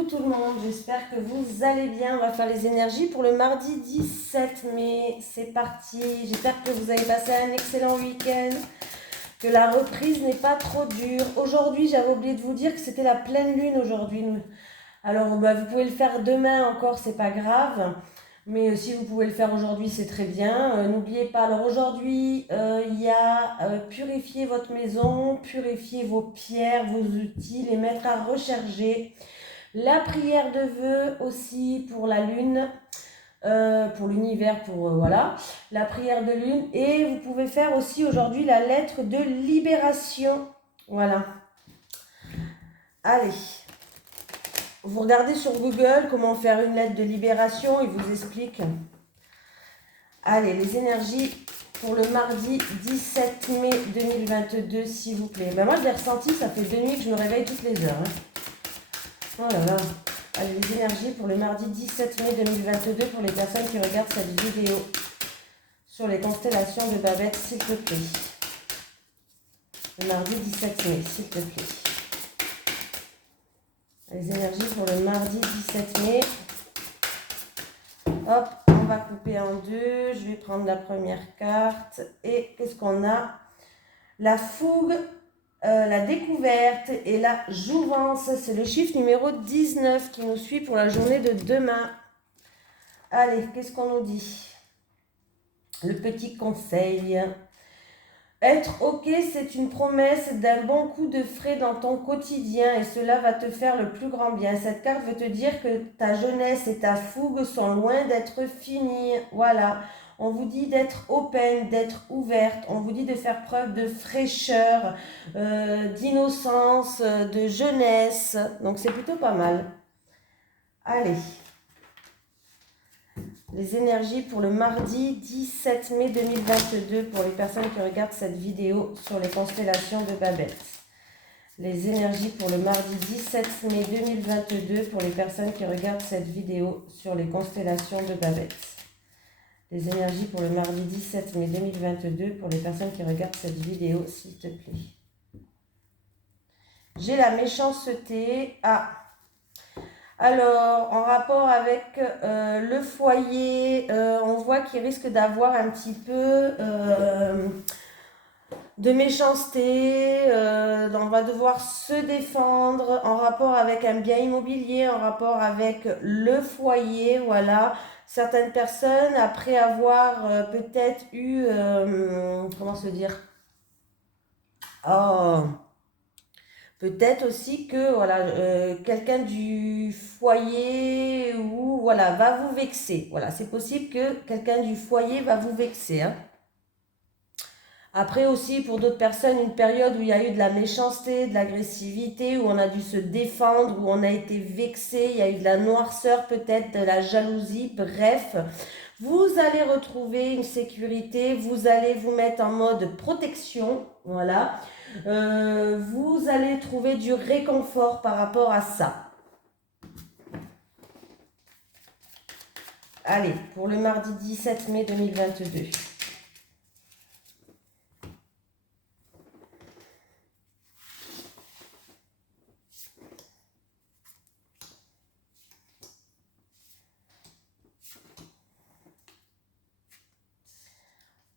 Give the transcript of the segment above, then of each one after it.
Coucou tout le monde, j'espère que vous allez bien. On va faire les énergies pour le mardi 17 mai. C'est parti. J'espère que vous avez passé un excellent week-end, que la reprise n'est pas trop dure. Aujourd'hui, j'avais oublié de vous dire que c'était la pleine lune aujourd'hui. Alors, vous pouvez le faire demain encore, c'est pas grave. Mais si vous pouvez le faire aujourd'hui, c'est très bien. N'oubliez pas, alors aujourd'hui, il y a purifier votre maison, purifier vos pierres, vos outils, les mettre à recharger. La prière de vœux aussi pour la lune, pour l'univers, voilà, la prière de lune. Et vous pouvez faire aussi aujourd'hui la lettre de libération. Voilà. Allez. Vous regardez sur Google comment faire une lettre de libération, il vous explique. Allez, les énergies pour le mardi 17 mai 2022, s'il vous plaît. Moi, je l'ai ressenti, ça fait 2 nuits que je me réveille toutes les heures. Oh là là. Allez, les énergies pour le mardi 17 mai 2022 pour les personnes qui regardent cette vidéo sur les constellations de Babette, s'il te plaît. Le mardi 17 mai, s'il te plaît. Les énergies pour le mardi 17 mai. Hop, on va couper en deux. Je vais prendre la première carte. Et qu'est-ce qu'on a? La fougue, la découverte et la jouvence. C'est le chiffre numéro 19 qui nous suit pour la journée de demain. Allez, qu'est-ce qu'on nous dit? Le petit conseil. Être OK, c'est une promesse d'un bon coup de frais dans ton quotidien et cela va te faire le plus grand bien. Cette carte veut te dire que ta jeunesse et ta fougue sont loin d'être finies. Voilà. On vous dit d'être open, d'être ouverte. On vous dit de faire preuve de fraîcheur, d'innocence, de jeunesse. Donc c'est plutôt pas mal. Allez. Les énergies pour le mardi 17 mai 2022 pour les personnes qui regardent cette vidéo sur les constellations de Babette. Les énergies pour le mardi 17 mai 2022 pour les personnes qui regardent cette vidéo sur les constellations de Babette. Les énergies pour le mardi 17 mai 2022 pour les personnes qui regardent cette vidéo, s'il te plaît. J'ai la méchanceté. Alors, en rapport avec le foyer, on voit qu'il risque d'avoir un petit peu de méchanceté, on va devoir se défendre en rapport avec un bien immobilier, en rapport avec le foyer, voilà. Certaines personnes, après avoir peut-être eu, comment se dire, peut-être aussi que voilà, quelqu'un du foyer ou voilà, va vous vexer. Voilà, c'est possible que quelqu'un du foyer va vous vexer. Après aussi, pour d'autres personnes, une période où il y a eu de la méchanceté, de l'agressivité, où on a dû se défendre, où on a été vexé, il y a eu de la noirceur peut-être, de la jalousie, bref. Vous allez retrouver une sécurité, vous allez vous mettre en mode protection, voilà. Vous allez trouver du réconfort par rapport à ça. Allez, pour le mardi 17 mai 2022.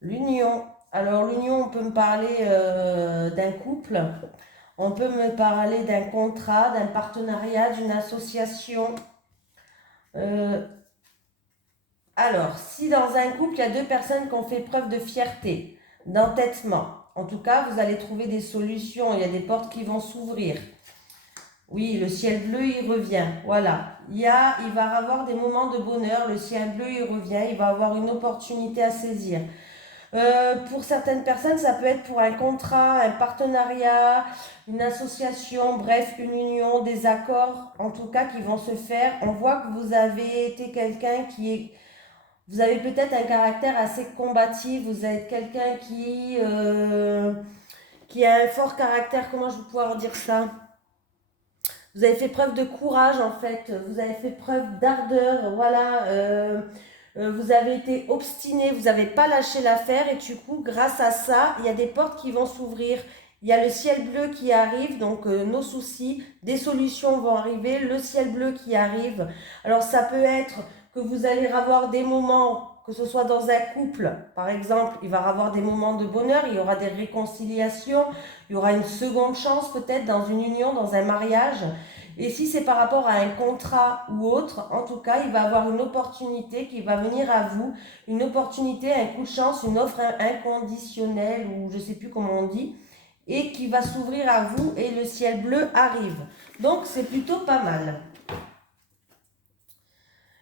L'union. Alors l'union, on peut me parler d'un couple, on peut me parler d'un contrat, d'un partenariat, d'une association. Alors, si dans un couple, il y a deux personnes qui ont fait preuve de fierté, d'entêtement, en tout cas, vous allez trouver des solutions, il y a des portes qui vont s'ouvrir. Oui, le ciel bleu, il revient, voilà. Il va y avoir des moments de bonheur, le ciel bleu, il revient, il va avoir une opportunité à saisir. Pour certaines personnes, ça peut être pour un contrat, un partenariat, une association, bref, une union, des accords, en tout cas, qui vont se faire. On voit que vous avez été quelqu'un vous avez peut-être un caractère assez combatif, vous êtes quelqu'un qui a un fort caractère, comment je vais pouvoir dire ça? Vous avez fait preuve de courage en fait, vous avez fait preuve d'ardeur, voilà. Vous avez été obstiné, vous n'avez pas lâché l'affaire et du coup, grâce à ça, il y a des portes qui vont s'ouvrir. Il y a le ciel bleu qui arrive, donc nos soucis, des solutions vont arriver, le ciel bleu qui arrive. Alors ça peut être que vous allez avoir des moments, que ce soit dans un couple, par exemple, il va y avoir des moments de bonheur, il y aura des réconciliations, il y aura une seconde chance peut-être dans une union, dans un mariage. Et si c'est par rapport à un contrat ou autre, en tout cas, il va avoir une opportunité qui va venir à vous, une opportunité, un coup de chance, une offre inconditionnelle, ou je ne sais plus comment on dit, et qui va s'ouvrir à vous et le ciel bleu arrive. Donc c'est plutôt pas mal.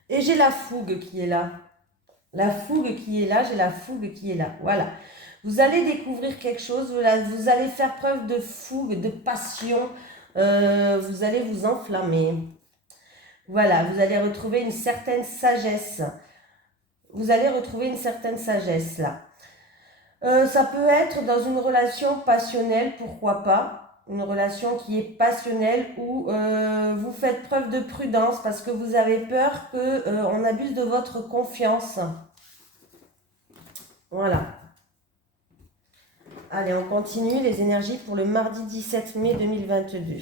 Et j'ai la fougue qui est là. La fougue qui est là, j'ai la fougue qui est là. Voilà. Vous allez découvrir quelque chose, vous allez faire preuve de fougue, de passion, vous allez vous enflammer. Voilà, vous allez retrouver une certaine sagesse. Vous allez retrouver une certaine sagesse là. Ça peut être dans une relation passionnelle, pourquoi pas. Une relation qui est passionnelle où vous faites preuve de prudence parce que vous avez peur qu'on abuse de votre confiance. Voilà. Allez, on continue les énergies pour le mardi 17 mai 2022.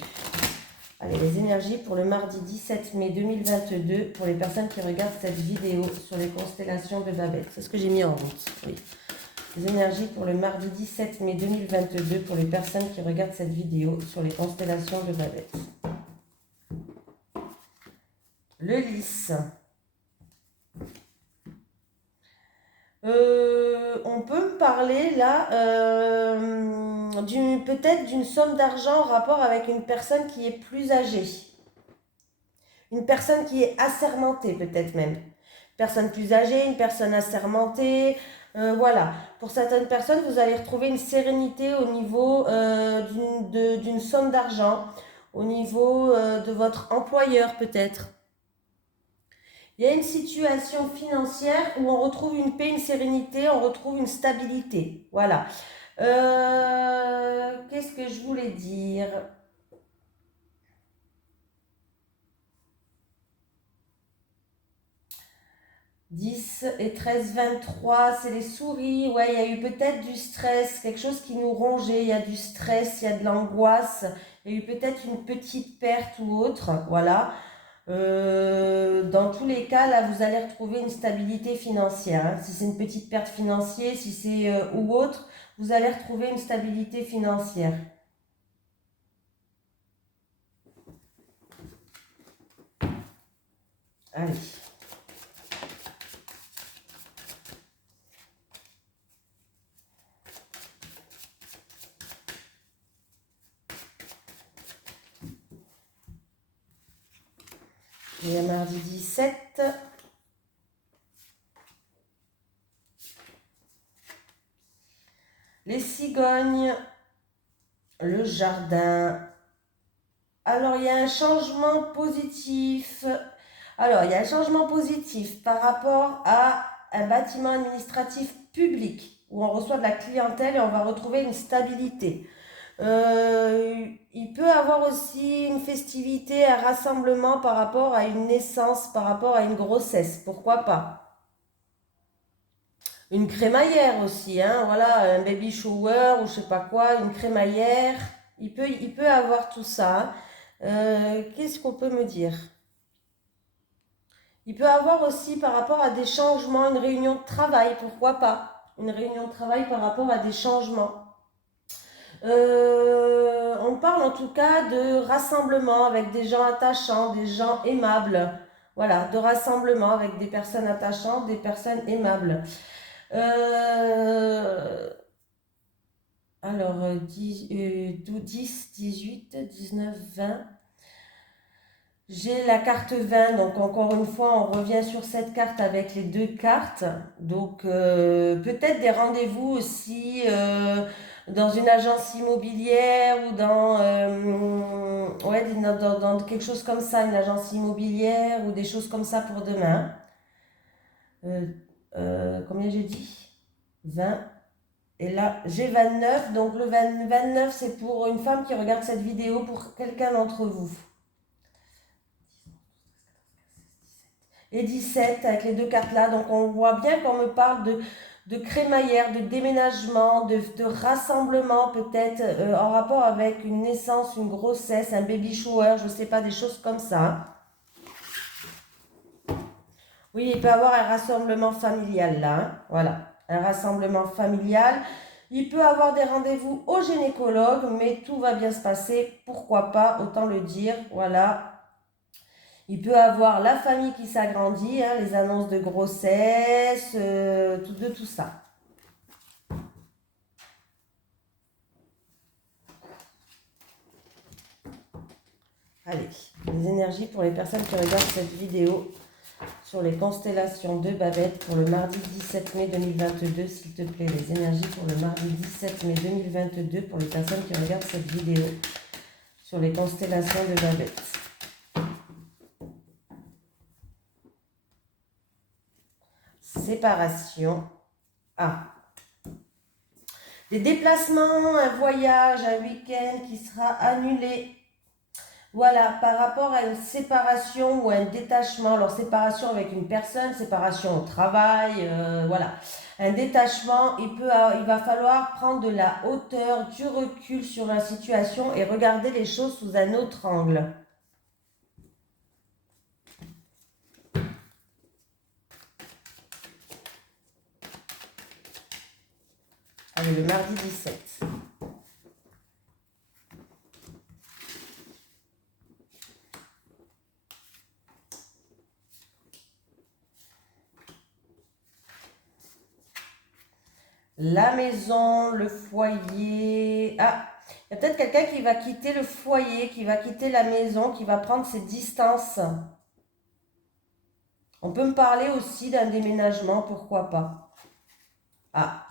Allez, les énergies pour le mardi 17 mai 2022 pour les personnes qui regardent cette vidéo sur les constellations de Babel. C'est ce que j'ai mis en route, oui. Les énergies pour le mardi 17 mai 2022 pour les personnes qui regardent cette vidéo sur les constellations de Babel. Le lys. On peut me parler là peut-être d'une somme d'argent en rapport avec une personne qui est plus âgée. Une personne qui est assermentée peut-être même. Une personne plus âgée, une personne assermentée. Voilà. Pour certaines personnes, vous allez retrouver une sérénité au niveau d'une somme d'argent, au niveau de votre employeur peut-être. Il y a une situation financière où on retrouve une paix, une sérénité, on retrouve une stabilité. Voilà. Qu'est-ce que je voulais dire ? « 10 et 13, 23, c'est les souris. Ouais, il y a eu peut-être du stress, quelque chose qui nous rongeait. Il y a du stress, il y a de l'angoisse. Il y a eu peut-être une petite perte ou autre. Voilà. Dans tous les cas, là, vous allez retrouver une stabilité financière. Hein. Si c'est une petite perte financière, si c'est ou autre, vous allez retrouver une stabilité financière. Allez. Et mardi 17. Les cigognes, le jardin. Alors, il y a un changement positif. Alors, il y a un changement positif par rapport à un bâtiment administratif public où on reçoit de la clientèle et on va retrouver une stabilité. Il peut avoir aussi une festivité, un rassemblement par rapport à une naissance, par rapport à une grossesse, pourquoi pas. Une crémaillère aussi, hein, voilà, un baby shower ou je sais pas quoi, une crémaillère, il peut avoir tout ça. Qu'est-ce qu'on peut me dire ? Il peut avoir aussi par rapport à des changements, une réunion de travail, pourquoi pas. Une réunion de travail par rapport à des changements. On parle en tout cas de rassemblement avec des gens attachants, des gens aimables. Voilà, de rassemblement avec des personnes attachantes, des personnes aimables. Alors, 10, 18, 19, 20. J'ai la carte 20, donc encore une fois, on revient sur cette carte avec les deux cartes. Donc, peut-être des rendez-vous aussi dans une agence immobilière ou ouais, dans quelque chose comme ça, une agence immobilière ou des choses comme ça pour demain. Combien j'ai dit ? 20. Et là, j'ai 29. Donc, le 29, c'est pour une femme qui regarde cette vidéo, pour quelqu'un d'entre vous. Et 17 avec les deux cartes là. Donc on voit bien qu'on me parle de crémaillère, de déménagement, de rassemblement peut-être en rapport avec une naissance, une grossesse, un baby shower, je ne sais pas, des choses comme ça. Hein. Oui, il peut y avoir un rassemblement familial là, hein. Voilà, un rassemblement familial. Il peut avoir des rendez-vous au gynécologue, mais tout va bien se passer, pourquoi pas, autant le dire, voilà. Il peut avoir la famille qui s'agrandit, hein, les annonces de grossesse, de tout ça. Allez, les énergies pour les personnes qui regardent cette vidéo sur les constellations de Babette pour le mardi 17 mai 2022, s'il te plaît. Les énergies pour le mardi 17 mai 2022 pour les personnes qui regardent cette vidéo sur les constellations de Babette. Séparation. Ah. Des déplacements, un voyage, un week-end qui sera annulé. Voilà, par rapport à une séparation ou un détachement. Alors, séparation avec une personne, séparation au travail, voilà. Un détachement, il va falloir prendre de la hauteur, du recul sur la situation et regarder les choses sous un autre angle. Allez, le mardi 17. La maison, le foyer. Ah, il y a peut-être quelqu'un qui va quitter le foyer, qui va quitter la maison, qui va prendre ses distances. On peut me parler aussi d'un déménagement, pourquoi pas. Ah,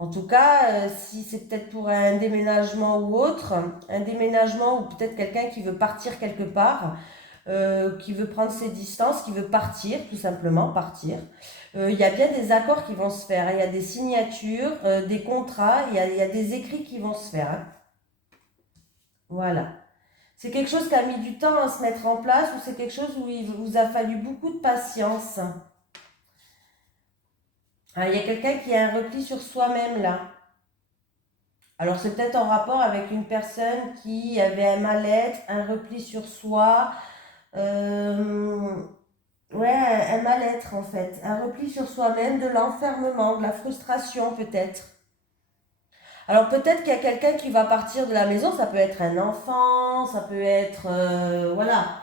en tout cas, si c'est peut-être pour un déménagement ou autre, un déménagement ou peut-être quelqu'un qui veut partir quelque part, qui veut prendre ses distances, qui veut partir, tout simplement partir. Il y a bien des accords qui vont se faire, il y a des signatures, des contrats, il y a des écrits qui vont se faire. Hein. Voilà. C'est quelque chose qui a mis du temps à se mettre en place ou c'est quelque chose où il vous a fallu beaucoup de patience. Ah, il y a quelqu'un qui a un repli sur soi-même là. Alors c'est peut-être en rapport avec une personne qui avait un mal-être, un repli sur soi, ouais, un mal-être en fait, un repli sur soi-même, de l'enfermement, de la frustration peut-être. Alors peut-être qu'il y a quelqu'un qui va partir de la maison, ça peut être un enfant, ça peut être, voilà,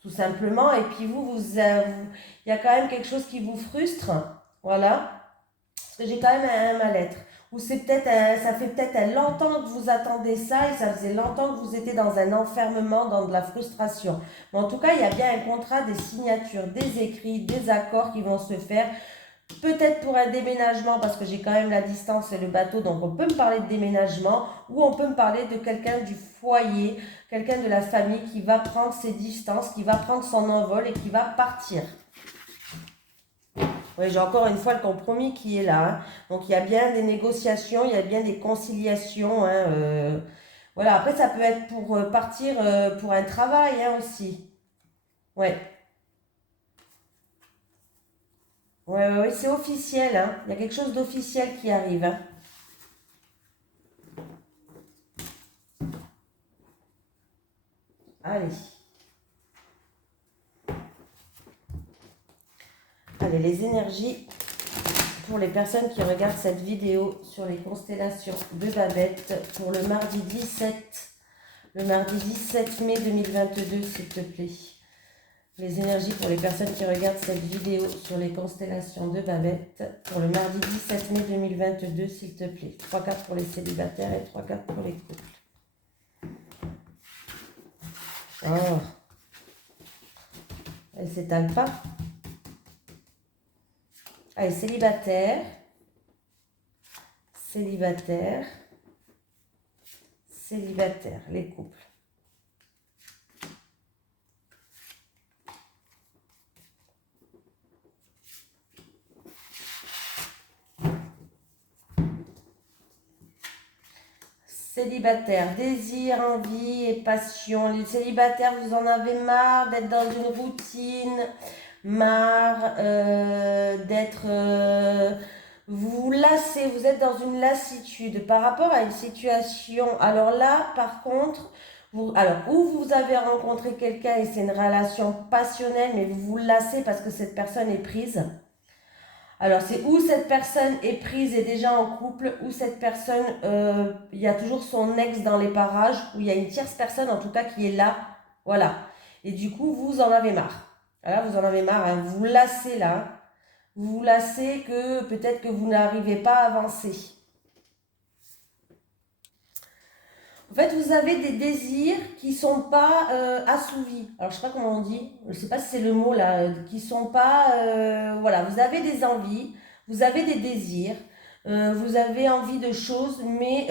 tout simplement. Et puis il y a quand même quelque chose qui vous frustre, voilà. Parce que j'ai quand même un mal-être. Ou c'est peut-être, ça fait peut-être longtemps que vous attendez ça et ça faisait longtemps que vous étiez dans un enfermement, dans de la frustration. Mais en tout cas, il y a bien un contrat, des signatures, des écrits, des accords qui vont se faire. Peut-être pour un déménagement, parce que j'ai quand même la distance et le bateau, donc on peut me parler de déménagement, ou on peut me parler de quelqu'un du foyer, quelqu'un de la famille qui va prendre ses distances, qui va prendre son envol et qui va partir. Oui, j'ai encore une fois le compromis qui est là. Hein. Donc il y a bien des négociations, il y a bien des conciliations. Hein, voilà, après ça peut être pour partir pour un travail hein, aussi. Ouais. Ouais, ouais, ouais, c'est officiel. Hein. Il y a quelque chose d'officiel qui arrive. Hein. Allez. Allez, les énergies pour les personnes qui regardent cette vidéo sur les constellations de Babette pour le mardi 17 mai 2022, s'il te plaît. Les énergies pour les personnes qui regardent cette vidéo sur les constellations de Babette pour le mardi 17 mai 2022, s'il te plaît. 3 cartes pour les célibataires et 3 cartes pour les couples. Oh. Elle s'étale pas. Allez, célibataire, célibataire, célibataire, les couples. Célibataire, désir, envie et passion. Les célibataires, vous en avez marre d'être dans une routine, marre d'être Vous vous lassez, vous êtes dans une lassitude par rapport à une situation. Alors là, par contre, ou vous avez rencontré quelqu'un et c'est une relation passionnelle, mais vous vous lassez parce que cette personne est prise. Alors, c'est où cette personne est prise et déjà en couple, ou cette personne, il y a toujours son ex dans les parages, ou il y a une tierce personne en tout cas qui est là. Voilà. Et du coup, vous en avez marre. Voilà, vous en avez marre, hein. Vous vous lassez là, hein. Vous vous lassez que peut-être que vous n'arrivez pas à avancer. En fait, vous avez des désirs qui ne sont pas assouvis. Alors, je ne sais pas comment on dit, je ne sais pas si c'est le mot là, qui ne sont pas... voilà, vous avez des envies, vous avez des désirs, vous avez envie de choses, mais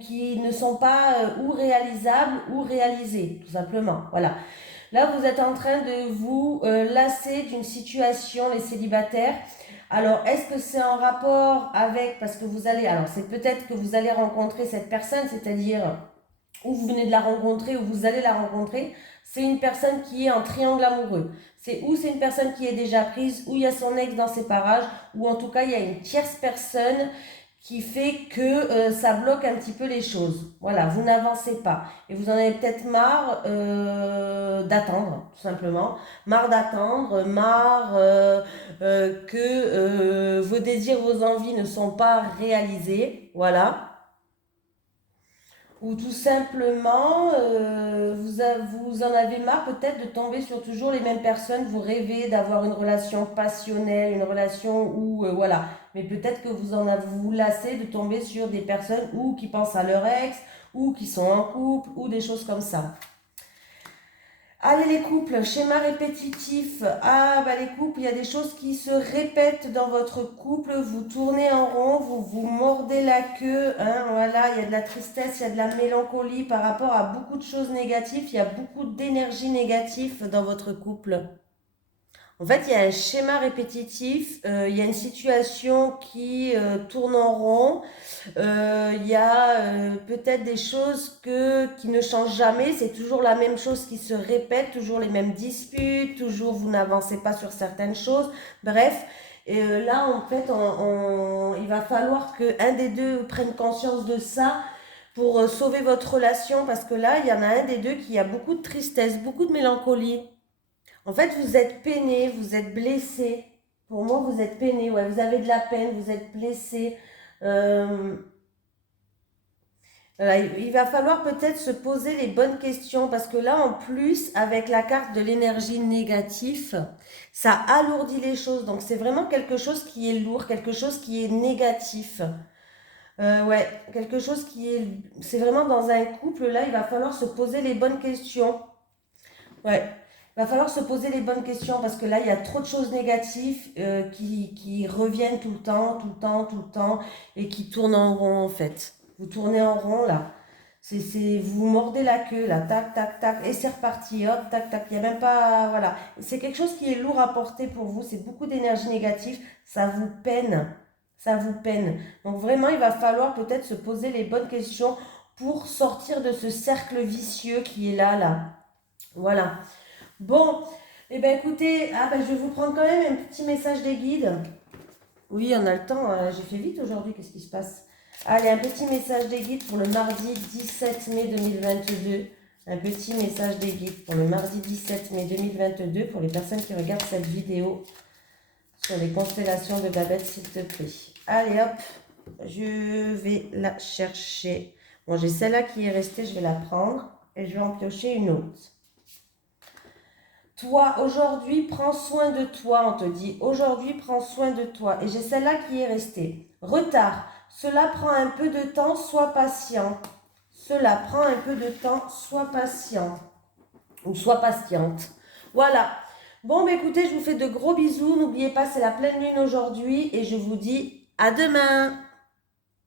qui ne sont pas ou réalisables ou réalisées, tout simplement. Voilà. Là, vous êtes en train de vous lasser d'une situation, les célibataires. Alors, est-ce que c'est en rapport avec, parce que vous allez, alors c'est peut-être que vous allez rencontrer cette personne, c'est-à-dire où vous venez de la rencontrer, ou vous allez la rencontrer, c'est une personne qui est en triangle amoureux. C'est une personne qui est déjà prise, ou il y a son ex dans ses parages, ou en tout cas il y a une tierce personne qui fait que ça bloque un petit peu les choses. Voilà, vous n'avancez pas. Et vous en avez peut-être marre d'attendre, tout simplement. Marre d'attendre, marre que vos désirs, vos envies ne sont pas réalisés. Voilà. Ou tout simplement, vous en avez marre peut-être de tomber sur toujours les mêmes personnes. Vous rêvez d'avoir une relation passionnelle, une relation où, voilà. Mais peut-être que vous vous lassez de tomber sur des personnes ou qui pensent à leur ex, ou qui sont en couple, ou des choses comme ça. Allez les couples, schéma répétitif. Ah bah les couples, il y a des choses qui se répètent dans votre couple. Vous tournez en rond, vous vous mordez la queue. Hein, voilà, il y a de la tristesse, il y a de la mélancolie par rapport à beaucoup de choses négatives. Il y a beaucoup d'énergie négative dans votre couple. En fait, il y a un schéma répétitif, il y a une situation qui tourne en rond, il y a peut-être des choses qui ne changent jamais, c'est toujours la même chose qui se répète, toujours les mêmes disputes, toujours vous n'avancez pas sur certaines choses. Bref, et là, en fait, il va falloir qu'un des deux prenne conscience de ça pour sauver votre relation, parce que là, il y en a un des deux qui a beaucoup de tristesse, beaucoup de mélancolie. En fait, vous êtes peiné, vous êtes blessé. Pour moi, vous êtes peiné, ouais, vous avez de la peine, vous êtes blessé. Euh, voilà, il va falloir peut-être se poser les bonnes questions parce que là, en plus, avec la carte de l'énergie négative, ça alourdit les choses. Donc, c'est vraiment quelque chose qui est lourd, quelque chose qui est négatif. Ouais, quelque chose qui est... C'est vraiment dans un couple, là, il va falloir se poser les bonnes questions. Ouais, il va falloir se poser les bonnes questions parce que là, il y a trop de choses négatives qui reviennent tout le temps, tout le temps, tout le temps et qui tournent en rond en fait. Vous tournez en rond là. Vous mordez la queue là, tac, tac, tac, et c'est reparti, hop, tac, tac. Il n'y a même pas, voilà. C'est quelque chose qui est lourd à porter pour vous, c'est beaucoup d'énergie négative, ça vous peine, ça vous peine. Donc vraiment, il va falloir peut-être se poser les bonnes questions pour sortir de ce cercle vicieux qui est là, là. Voilà. Bon, eh bien écoutez, je vais vous prendre quand même un petit message des guides. Oui, on a le temps, j'ai fait vite aujourd'hui, qu'est-ce qui se passe? Allez, un petit message des guides pour le mardi 17 mai 2022. Un petit message des guides pour le mardi 17 mai 2022 pour les personnes qui regardent cette vidéo sur les constellations de Babette, s'il te plaît. Allez hop, je vais la chercher. Bon, j'ai celle-là qui est restée, je vais la prendre et je vais en piocher une autre. Toi, aujourd'hui, prends soin de toi, on te dit. Aujourd'hui, prends soin de toi. Et j'ai celle-là qui est restée. Retard. Cela prend un peu de temps, sois patient. Cela prend un peu de temps, sois patient. Ou sois patiente. Voilà. Bon, écoutez, je vous fais de gros bisous. N'oubliez pas, c'est la pleine lune aujourd'hui. Et je vous dis à demain.